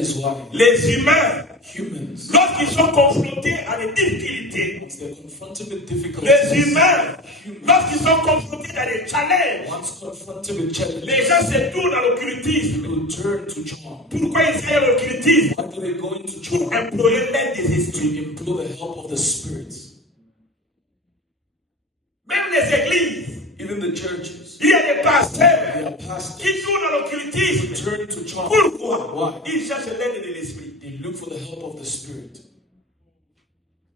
is why les humains, humans, lorsqu'ils sont confrontés à des difficultés, once they're confronted with difficulties, les humains, lorsqu'ils sont confrontés à des challenges, once confronted with challenges, les gens se tournent à l'occultisme. people turn to charm. Pourquoi ils aiment l'occultisme? Why do they go into Pour charm? implorer l'aide des esprits. To implore the help of the spirits. Même les églises, Even the churches, il y a des they pasteurs are pastors qui tournent à l'occultisme. who turn to charm. Pourquoi? Why? Ils cherchent l'aide de l'esprit. They look for the help of the spirit.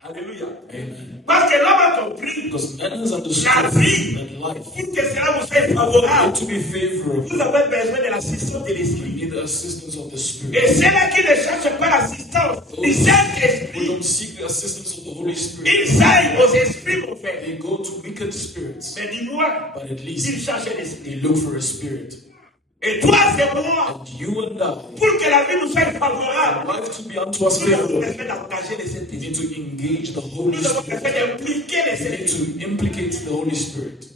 Alléluia. Amen. Parce que l'homme a compris Because man has la understood vie, that life, pour que cela vous soit favorable, to be favorable, vous avez besoin de l'assistance de you l'esprit. need the assistance of the spirit. Et ceux-là qui ne cherchent pas l'assistance du We Saint-Esprit, don't seek the assistance of the Holy Spirit. ils aillent aux esprits, mon frère. They go to wicked spirits, Mais dis-moi, but at ils least cherchent l'esprit. they look for a spirit. Et toi, c'est moi. And you and I, Pour que la vie nous soit favorable, life to be unto us nous avons favorable, besoin d'engager les we Saint-Esprit. need to engage the Holy Nous avons Spirit. besoin d'impliquer les We need Saint-Esprit. to implicate the Holy Spirit.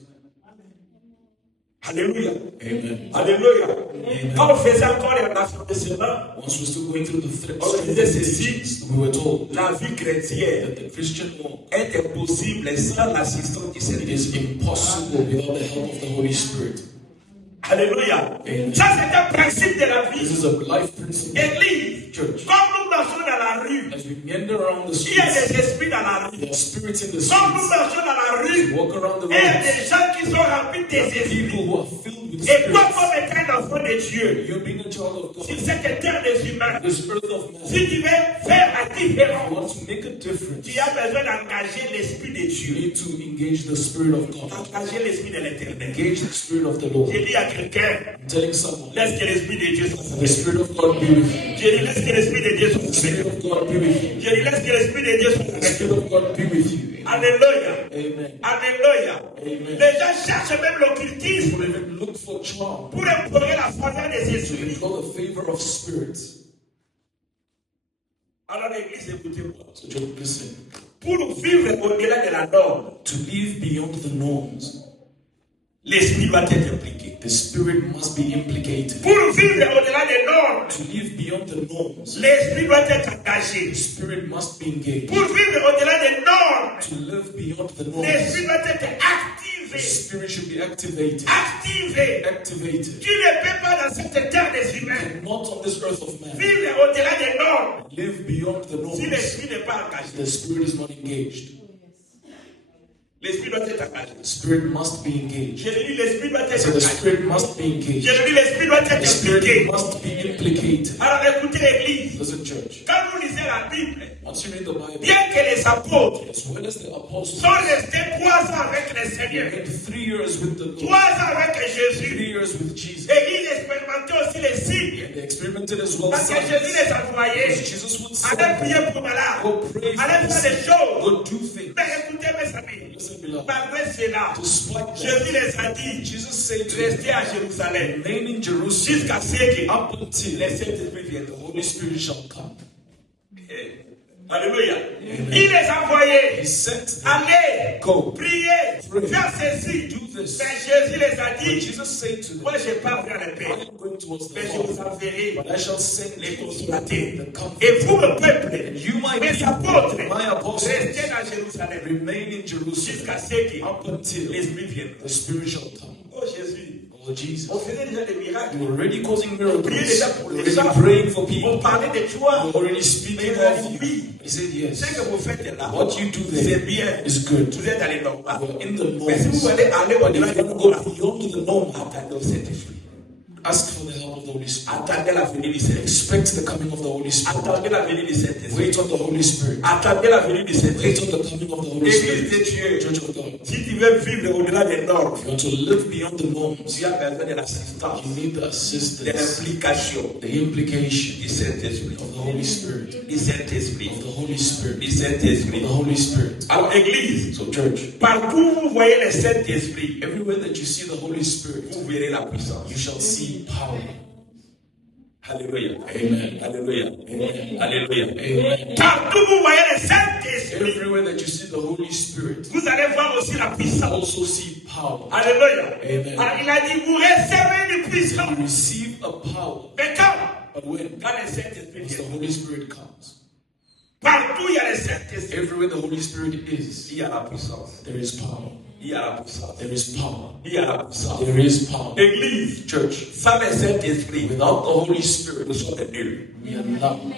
Alléluia. Amen. Alléluia. Amen. Quand on faisait encore les affirmations, Once we're still going through the on disait ceci, we were told la vie chrétienne that the Christian walk, est impossible sans l'assistance du it Saint-Esprit. is impossible without the help of the Holy Spirit. Alléluia. Amen. Ça, c'est un principe de la This vie. is a life principle. Église, Church, comme nous marchons dans la rue, as we meander around the il y a streets, des esprits dans la rue. there are spirits in the Comme nous streets. marchons dans la We rue, walk around the il y a roads. des gens qui sont remplis des There are esprits. people who are filled with Et toi, spirits. comme étant un enfant de Dieu, You being a child of sur God, cette terre des humains, this earth of man, si tu veux faire la you différence, want to make a difference. tu as besoin d'engager l'esprit de You Dieu, need to engage the Spirit of God. engager l'esprit de l'éternel. Engage the Spirit of the Lord. J'ai dit à quelqu'un, I'm telling someone, laisse que l'esprit de Dieu soit the Spirit of God be with you. J'ai dit, laisse que l'esprit de Dieu soit The Spirit avec of God be with you. J'ai dit, laisse que l'esprit de Dieu soit The avec Spirit of God be with you. Alléluia. Amen. Alléluia. Amen. Les gens cherchent même l'occultisme People even look for charm pour implorer la faveur des to esprits. implore the favor of spirits. Alors l'église, écoutez-moi. So just listen. Pour vivre au-delà de la norme, To live beyond the norms, l'esprit doit être impliqué. the Spirit must be implicated. Pour vivre au-delà des normes, To live beyond the norms, l'esprit doit être engagé. the Spirit must be engaged. Pour vivre au-delà des normes, To live beyond the norms, l'esprit doit être the activé. Spirit should be activated. Activé. Activated. Tu ne peux pas dans cette terre des humains Not on this earth of man. vivre au-delà des normes Live beyond the si norms. l'esprit n'est pas engagé. The Spirit is not engaged. L'esprit doit être engagé. The Spirit must be engaged. Je l'ai dit, l'esprit doit être So the engagé. Spirit must be Je engaged. l'ai dit, l'esprit doit être The Spirit impliqué. must be implicated. Alors écoutez l'église. Listen, church. Quand vous lisez la Bible, Once you read the Bible, bien que les apôtres as well as the apostles, sont restés 3 ans avec le Seigneur, spent 3 years with the 3 Lord, ans avec 3 Jésus, years with Jesus. et ils expérimentaient aussi les signes. And they experimented as well Parce que signs. Jésus les envoyait. Because Jesus would say, Allez prier pour malade. go pray for Allez the faire des sick, choses. go do things. Mais écoutez mes amis, Listen, beloved, malgré cela, despite that, Jésus les a dit, Jesus said to them, restez à Jérusalem remain in Jerusalem jusqu'à ce que up until les Saint-Esprit viennent. the Holy Spirit shall come. Alléluia. Amen. Il les envoyait. He sent them, Allez, go, priez, Pray. faire ceci. do this. Mais Jésus les a But dit, Jesus said to moi them, je pars vers le I Père, am going towards the mais je vous Father, enverrai but I shall send les you consolateurs. the Comforter. Et vous, le peuple, And you, my mes people, apôtres, my apostles, restez dans Jérusalem remain in Jerusalem jusqu'à ce que up until l'Esprit vienne. the Spirit shall come. Oh Jésus, Oh Jesus, on faisait déjà des miracles. you're already causing On miracles. priait déjà pour You're les already gens. praying for On people. parlait de toi. You're already speaking Mais of you. oui. He said Ce yes. que vous faites là, What you do c'est there bien. is good. Vous êtes dans les normes. You're in the Mais si vous norms. voulez aller But au-delà if des you want to normes, go beyond the norm, attendez au Saint-Esprit. ask for the help of the Holy Spirit. Attendez la venue du Saint-Esprit. Expect the coming of the Holy Spirit. Attendez la venue du Saint-Esprit. Wait on the Holy Spirit. Attendez la venue du Wait Saint-Esprit. on the coming of the Holy Église Spirit. de Dieu, Church of God. si tu veux vivre au-delà des normes, If you want to live beyond the norms, tu as besoin de l'assistance, you need the de assistance, l'implication the implication du Saint-Esprit. of the Holy Spirit, Du Saint-Esprit. of the Holy Spirit, Du of Saint-Esprit. the Holy Spirit. Alors, Église, So church, partout où vous voyez le Saint-Esprit, everywhere that you see the Holy Spirit, vous verrez la puissance. you shall see power. Alléluia. Amen. Alléluia. Amen. Alléluia. Amen. Partout où vous voyez le Saint-Esprit, Everywhere that you see the Holy Spirit, vous allez voir aussi la puissance. also see power. Alléluia. Amen. Alors, il a dit, vous recevez une You puissance. receive a power. Mais quand? But When? Quand le Saint-Esprit Once the vient. Holy Spirit comes. Partout il y a le Saint-Esprit. Everywhere the Holy Spirit is, Il y a la puissance. there is power. Il y a la puissance. There is power. Il y a la puissance. There is power. Église, Church, sans le Saint-Esprit, without the Holy Spirit, nous sommes des nuls. we are nothing.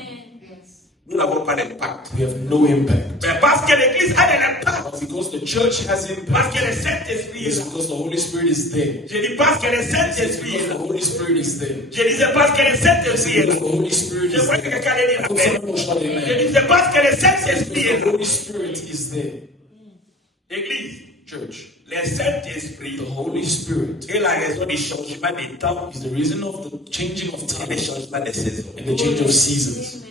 Nous n'avons pas d'impact. We have no impact. Mais parce que l'Église a de l'impact, But because the church has parce impact, que le Saint-Esprit est it's là. because the Holy Spirit is there. Je dis parce que le It's Saint-Esprit est because là. the Holy Spirit is there. Je disais parce que le Saint-Esprit est là. Because the Holy Spirit Je is vois que there. quelqu'un allait dire I hope amen. someone will shout amen. Je disais parce que le Saint-Esprit est Because the là. Holy Spirit is there. Église, Church, le Saint-Esprit the Holy Spirit est la raison du changement des temps is the reason of the changing of et time du changement des saisons. and the change of seasons.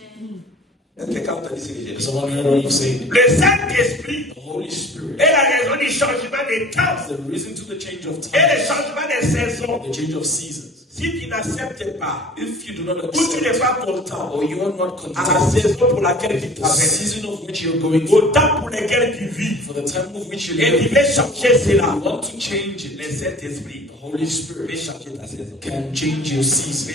Est-ce que quelqu'un a dit ce que j'ai Has dit? someone heard what you say? Le Saint-Esprit The Holy Spirit est la raison du changement des temps is the reason to the change of et le time, changement des saisons. the change of seasons. Si tu n'acceptes pas, If you do not ou tu n'es accept pas content or you are not à la content, saison pour laquelle tu the traverses, season of which you're going au through, temps pour lequel tu vis, for the time of which you et tu live, veux changer cela, you want to change le it. Saint-Esprit The Holy peut Spirit changer ta saison. can change your season.